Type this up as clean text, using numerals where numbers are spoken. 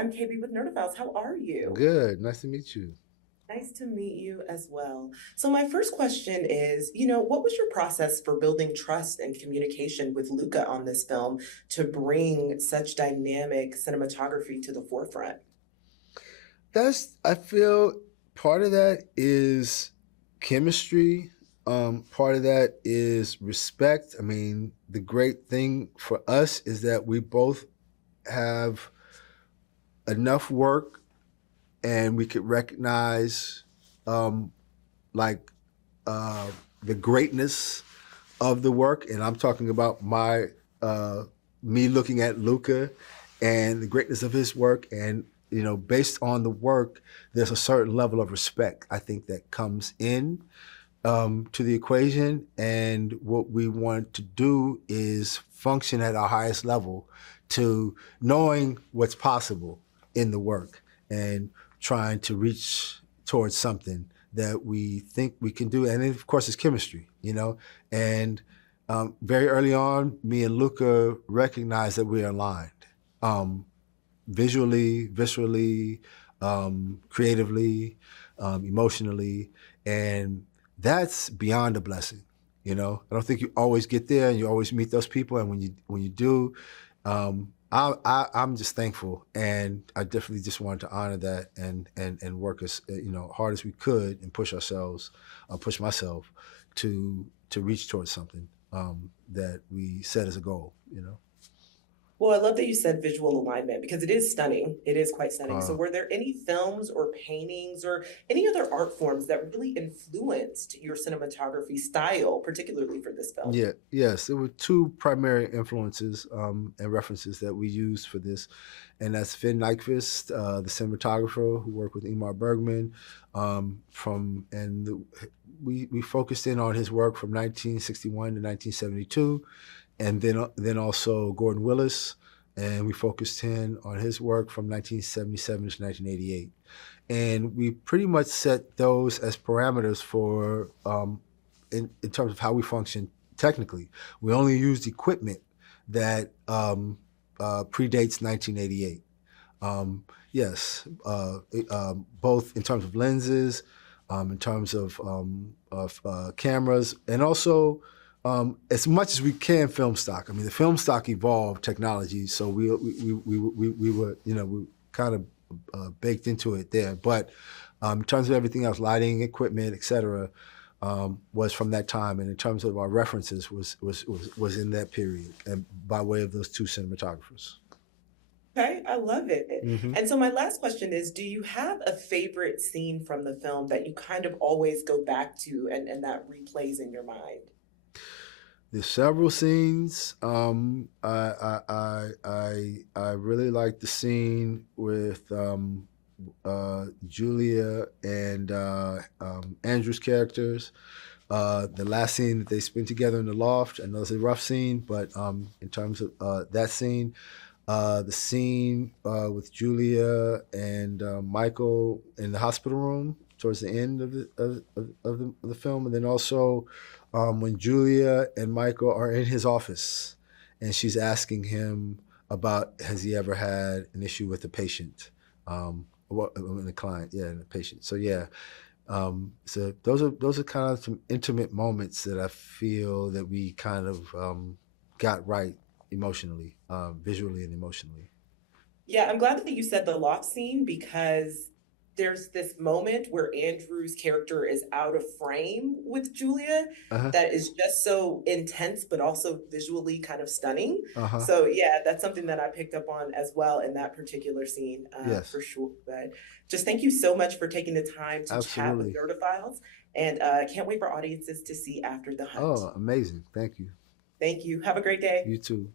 I'm KB with Nerdophiles. How are you? Good. Nice to meet you. Nice to meet you as well. So my first question is, what was your process for building trust and communication with Luca on this film to bring such dynamic cinematography to the forefront? I feel part of that is chemistry. Part of that is respect. I mean, the great thing for us is that we both have enough work and we could recognize um, like uh, the greatness of the work. And I'm talking about uh, me looking at Luca and the greatness of his work. And, based on the work, there's a certain level of respect, I think, that comes in to the equation. And what we want to do is function at our highest level to knowing what's possible in the work and trying to reach towards something that we think we can do. And then, of course, it's chemistry, and very early on, me and Luca recognized that we are aligned, um, visually, viscerally, creatively, emotionally, and that's beyond a blessing. I don't think you always get there, and you always meet those people. And when you do, I'm just thankful, and I definitely just wanted to honor that and work as hard as we could and push ourselves, push myself to reach towards something that we set as a goal. Well, I love that you said visual alignment because it is stunning. It is quite stunning. So Uh, were there any films or paintings or any other art forms that really influenced your cinematography style, particularly for this film? Yeah, yes, there were two primary influences and references that we used for this, and that's Finn Nykvist, the cinematographer who worked with Ingmar Bergman, from and the, we focused in on his work from 1961 to 1972, and then also Gordon Willis, and we focused in on his work from 1977 to 1988, and we pretty much set those as parameters for in terms of how we function technically. We only used equipment that predates 1988. Yes, both in terms of lenses, in terms of cameras, and also as much as we can film stock. I mean, the film stock evolved technology, so we were we kind of baked into it there. But in terms of everything else, lighting, equipment, etc., was from that time, and in terms of our references, was in that period, and by way of those two cinematographers. Okay, I love it. Mm-hmm. And so my last question is, do you have a favorite scene from the film that you kind of always go back to and that replays in your mind? There's several scenes. I really like the scene with Julia and Andrew's characters. The last scene that they spend together in the loft. I know it's a rough scene, but in terms of that scene, the scene with Julia and Michael in the hospital room towards the end of the film, and then also when Julia and Michael are in his office, and she's asking him about has he ever had an issue with a patient, what the client, yeah, the patient. So yeah, so those are kind of some intimate moments that I feel that we kind of got right emotionally, visually and emotionally. Yeah, I'm glad that you said the loft scene because there's this moment where Andrew's character is out of frame with Julia Uh huh. that is just so intense, but also visually kind of stunning. Uh huh. So, yeah, that's something that I picked up on as well in that particular scene, Yes. for sure. But just thank you so much for taking the time to chat with Absolutely. Nerdophiles. And can't wait for audiences to see After the Hunt. Oh, amazing. Thank you. Thank you. Have a great day. You too.